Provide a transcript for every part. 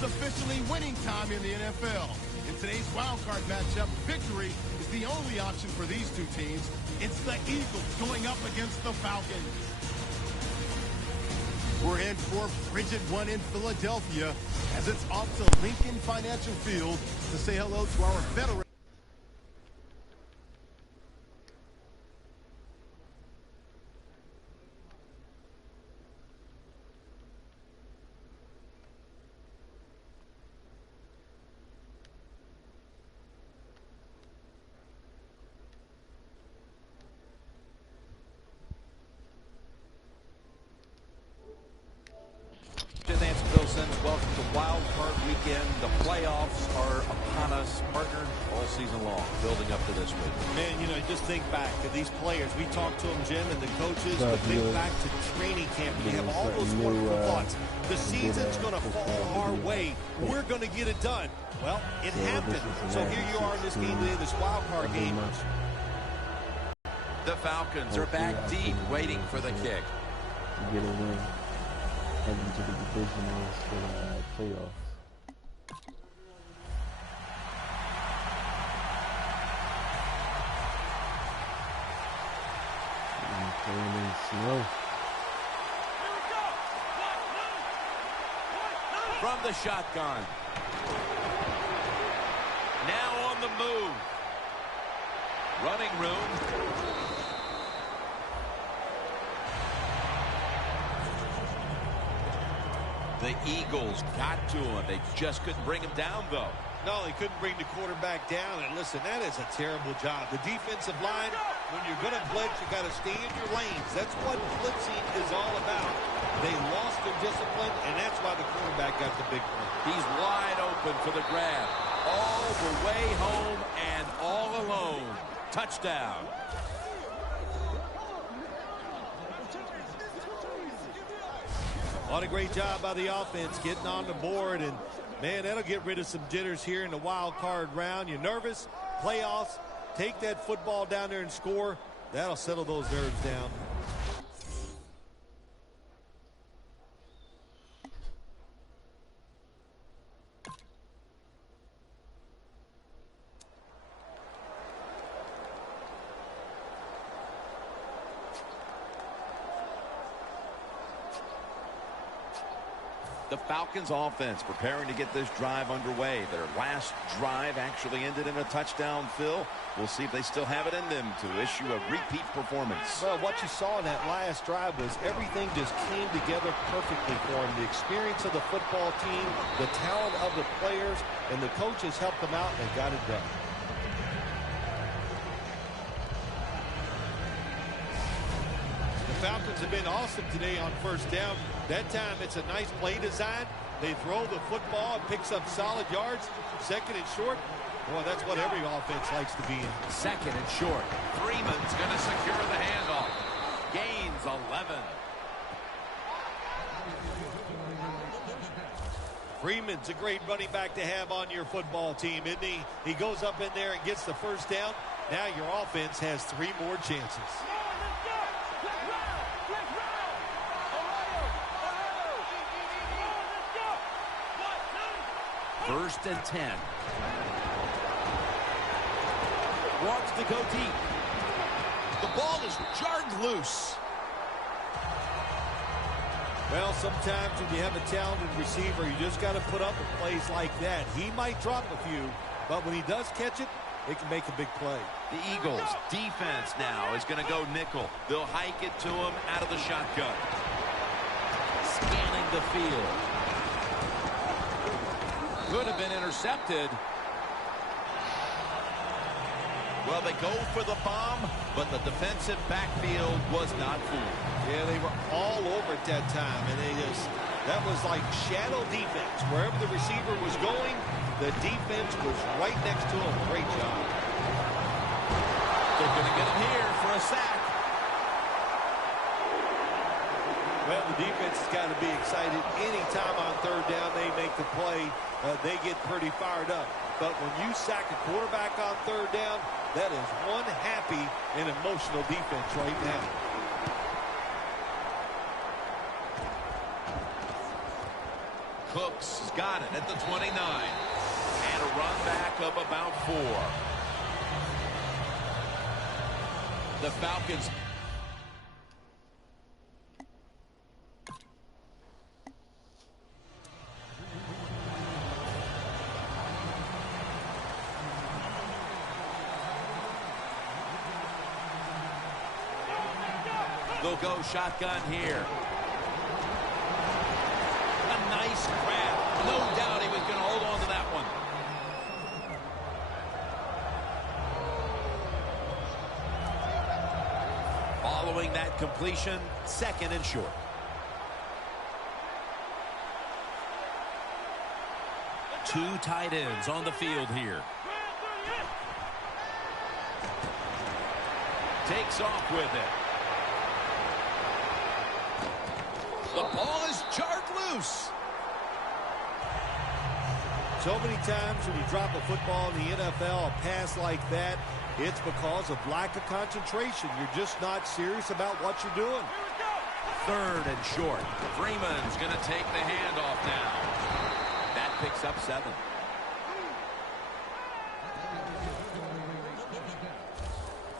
It's officially winning time in the NFL. In today's wildcard matchup, victory is the only option for these two teams. It's the Eagles going up against the Falcons. We're in for frigid one in Philadelphia as it's off to Lincoln Financial Field to say hello to our veteran. Welcome to Wild Card Weekend. The playoffs are upon us, partner, all season long, building up to this week. Man, you know, just think back to these players. We talked to them, Jim, and the coaches, but think back to training camp. You have all those wonderful thoughts. The season's going to fall our way. We're going to get it done. Well, it happened. So here you are in this game today, this wild card game. The Falcons are back deep, waiting for the kick. Get a win. Into the divisionals for playoffs. Playing in snow. From the shotgun. Now on the move. Running room. The Eagles got to him. They just couldn't bring him down, though. No, they couldn't bring the quarterback down. And listen, that is a terrible job. The defensive line, when you're going to blitz, you got to stay in your lanes. That's what blitzing is all about. They lost their discipline, and that's why the quarterback got the big one. He's wide open for the grab. All the way home and all alone. Touchdown. What a great job by the offense getting on the board. And, man, that'll get rid of some jitters here in the wild card round. You're nervous, playoffs, take that football down there and score. That'll settle those nerves down. The Falcons offense preparing to get this drive underway. Their last drive actually ended in a touchdown, Phil. We'll see if they still have it in them to issue a repeat performance. Well, what you saw in that last drive was everything just came together perfectly for them. The experience of the football team, the talent of the players, and the coaches helped them out and they got it done. The Falcons have been awesome today on first down. That time it's a nice play design. They throw the football, it picks up solid yards. Second and short. Boy, that's what every offense likes to be in. Second and short. Freeman's going to secure the handoff. Gains 11. Freeman's a great running back to have on your football team, isn't he? He goes up in there and gets the first down. Now your offense has 3 more chances. First and 10. Wants to go deep. The ball is jarred loose. Well, sometimes when you have a talented receiver, you just got to put up with plays like that. He might drop a few, but when he does catch it, it can make a big play. The Eagles defense now is going to go nickel. They'll hike it to him out of the shotgun. Scanning the field. Could have been intercepted. Well, they go for the bomb, but the defensive backfield was not fooled. Yeah, they were all over at that time, and that was like shadow defense. Wherever the receiver was going, the defense was right next to him. Great job. They're going to get him here for a sack. Well, the defense has got to be excited. Anytime on third down they make the play, they get pretty fired up. But when you sack a quarterback on third down, that is one happy and emotional defense right now. Cooks has got it at the 29. And a run back of about 4. The Falcons. They'll go shotgun here. A nice grab. No doubt he was going to hold on to that one. Following that completion, 2nd and short. Two tight ends on the field here. Takes off with it. The ball is jarred loose. So many times when you drop a football in the NFL, a pass like that, it's because of lack of concentration. You're just not serious about what you're doing. 3rd and short. Freeman's going to take the handoff now. That picks up 7.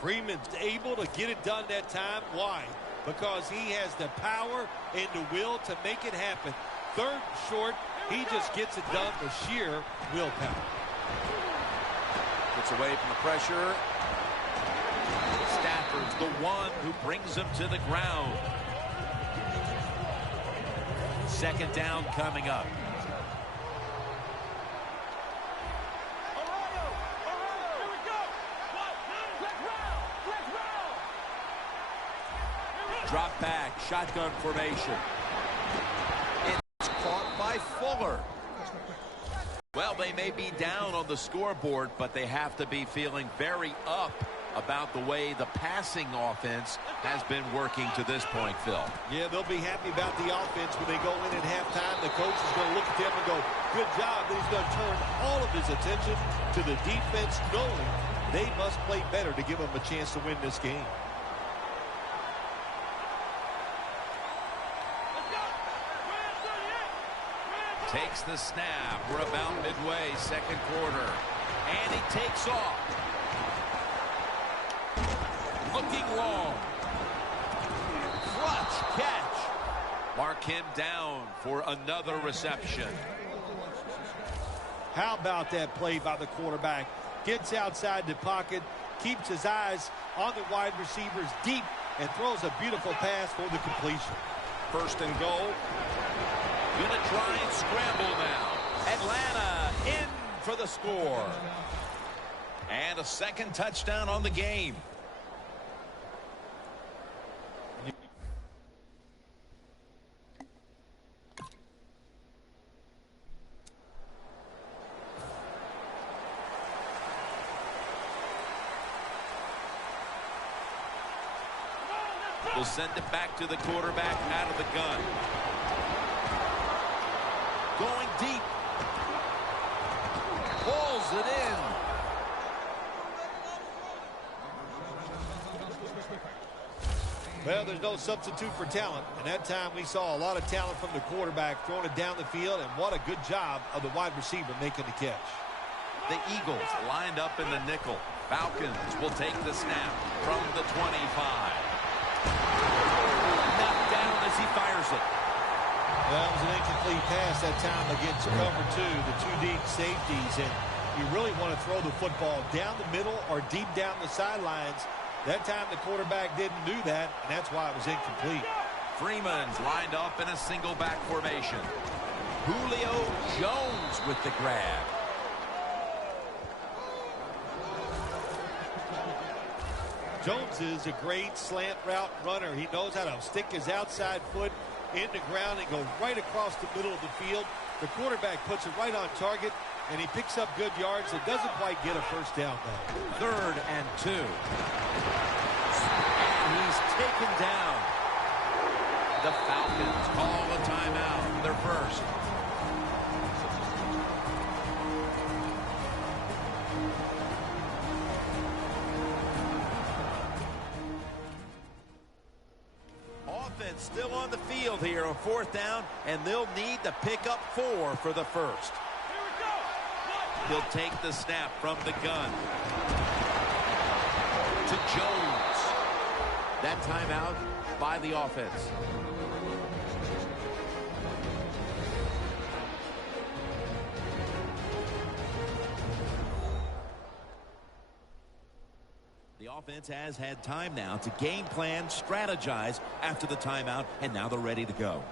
Freeman's able to get it done that time. Why? Because he has the power and the will to make it happen. 3rd and short, he just gets it done with sheer willpower. Gets away from the pressure. Stafford's the one who brings him to the ground. 2nd down coming up. Drop back, shotgun formation. It's caught by Fuller. Well, they may be down on the scoreboard, but they have to be feeling very up about the way the passing offense has been working to this point, Phil. Yeah, they'll be happy about the offense when they go in at halftime. The coach is going to look at them and go, good job. But he's going to turn all of his attention to the defense, knowing they must play better to give them a chance to win this game. Takes the snap. We're about midway, 2nd quarter. And he takes off. Looking long. Clutch catch. Mark him down for another reception. How about that play by the quarterback? Gets outside the pocket, keeps his eyes on the wide receivers deep, and throws a beautiful pass for the completion. 1st and goal. Gonna try and scramble now. Atlanta in for the score. And a 2nd touchdown on the game. We'll send it back to the quarterback out of the gun. Going deep. Pulls it in. Well, there's no substitute for talent. And that time we saw a lot of talent from the quarterback throwing it down the field. And what a good job of the wide receiver making the catch. The Eagles lined up in the nickel. Falcons will take the snap from the 25. Knocked down as he fires it. Well, that was an incomplete pass that time against cover 2, the 2 deep safeties. And you really want to throw the football down the middle or deep down the sidelines. That time the quarterback didn't do that, and that's why it was incomplete. Freeman's lined up in a single back formation. Julio Jones with the grab. Jones is a great slant route runner. He knows how to stick his outside foot in the ground and go right across the middle of the field. The quarterback puts it right on target, and he picks up good yards. It doesn't quite get a first down, though. 3rd and 2. And he's taken down. The Falcons call a timeout. Their first. Offense still on the field here on 4th down, and they'll need to pick up 4 for the first. He'll take the snap from the gun to Jones. That timeout by the offense. The offense has had time now to game plan, strategize after the timeout, and now they're ready to go.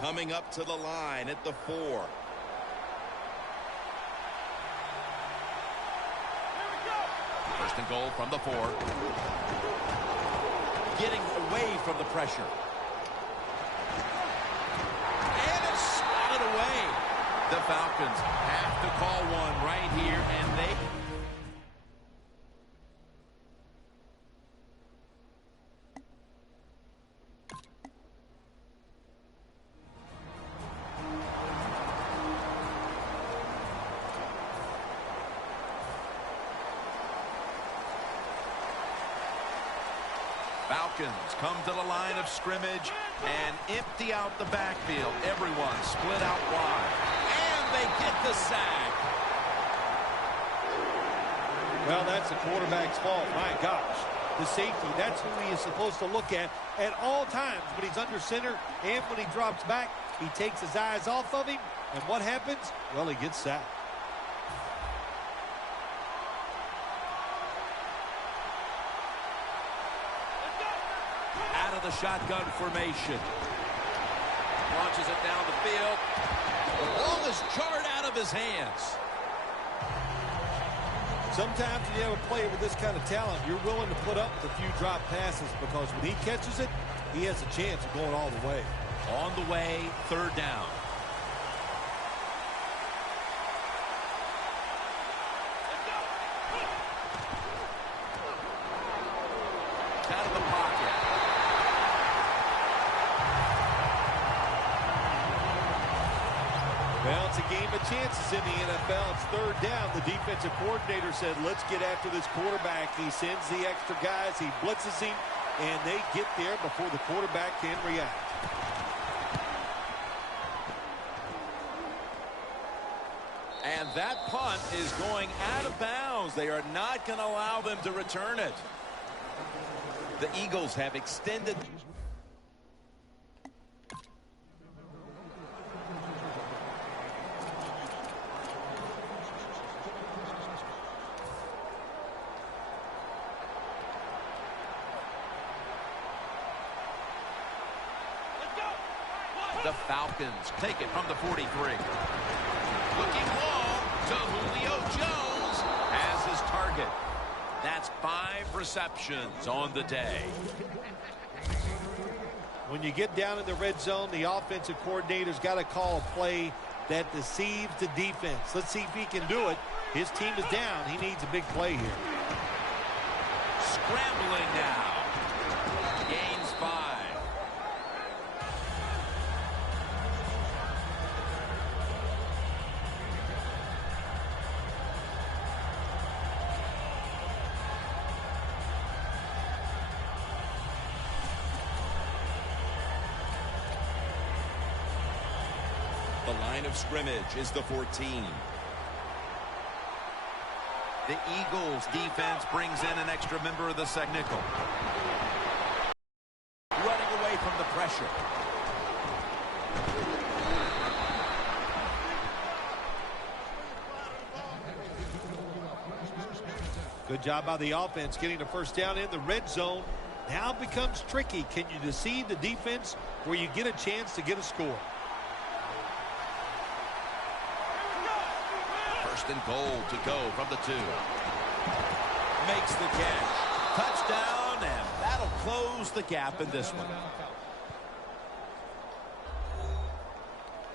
Coming up to the line at the 4. First and goal from the 4. Getting away from the pressure. And it's swatted away. The Falcons have to call one right here, and they... Falcons come to the line of scrimmage and empty out the backfield. Everyone split out wide. And they get the sack. Well, that's the quarterback's fault. My gosh. The safety, that's who he is supposed to look at all times. When he's under center and when he drops back, he takes his eyes off of him. And what happens? Well, he gets sacked. The shotgun formation. Launches it down the field. The ball is jarred out of his hands. Sometimes when you have a player with this kind of talent, you're willing to put up the few drop passes because when he catches it, he has a chance of going all the way. On the way, 3rd down. Out of the pocket. Well, it's a game of chances in the NFL. It's 3rd down. The defensive coordinator said, let's get after this quarterback. He sends the extra guys. He blitzes him, and they get there before the quarterback can react. And that punt is going out of bounds. They are not going to allow them to return it. The Eagles have extended... The Falcons take it from the 43. Looking long to Julio Jones as his target. That's 5 receptions on the day. When you get down in the red zone, the offensive coordinator's got to call a play that deceives the defense. Let's see if he can do it. His team is down. He needs a big play here. Scrambling now. Gains 5. The line of scrimmage is the 14. The Eagles defense brings in an extra member of the second nickel. Running away from the pressure. Good job by the offense getting the first down in the red zone. Now it becomes tricky. Can you deceive the defense where you get a chance to get a score? First and goal to go from the 2. Makes the catch. Touchdown, and that'll close the gap in this one.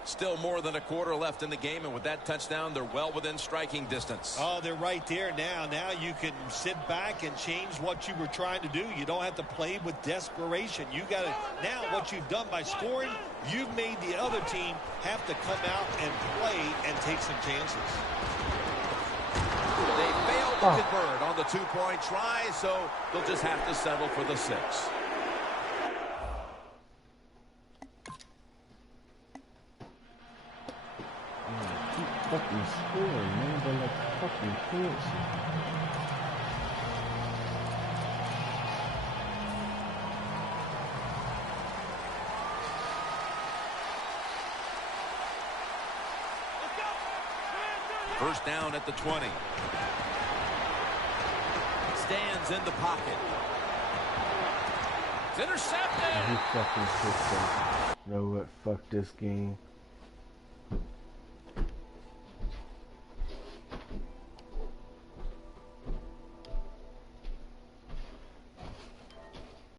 Still more than a quarter left in the game, and with that touchdown, they're well within striking distance. Oh, they're right there now. Now you can sit back and change what you were trying to do. You don't have to play with desperation. You got to now what you've done by scoring, you've made the other team have to come out and play and take some chances. They failed to convert on the two-point try, so they'll just have to settle for the 6. Fucking score, man. They're like fucking points. First down at the 20. Stands in the pocket. It's intercepted. He fucking pissed off. You know what? Fuck this game.